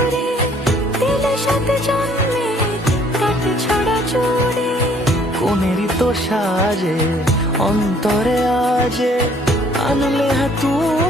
সুরে দিলে সাথে জন্মে কাটে ছড়া চুড়ে। কোনেরই তো সাজে অন্তরে আজে আনলে হ্যাঁ তুই